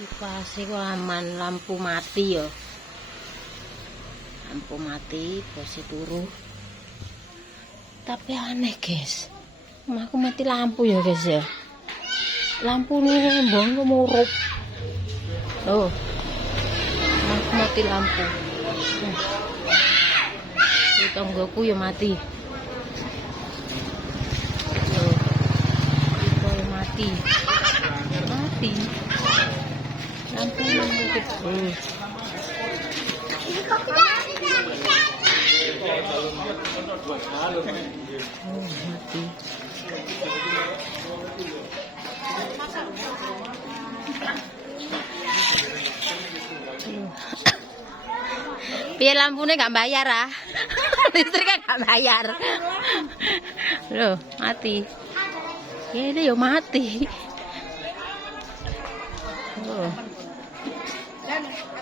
Kipase kok aman, lampu mati ya. Lampu mati, bose turu. Tapi aneh, guys. Aku mati lampu ya, guys ya. Lampu nih mbong murup. Oh. Aku mati lampu. Tonggoku ya mati. Oh. Itu ya mati. Mati. Lampu murup. Mati. Piye lampune gak bayar ah. Listriknya gak bayar. Loh, mati. Ya ini yo mati. Oh.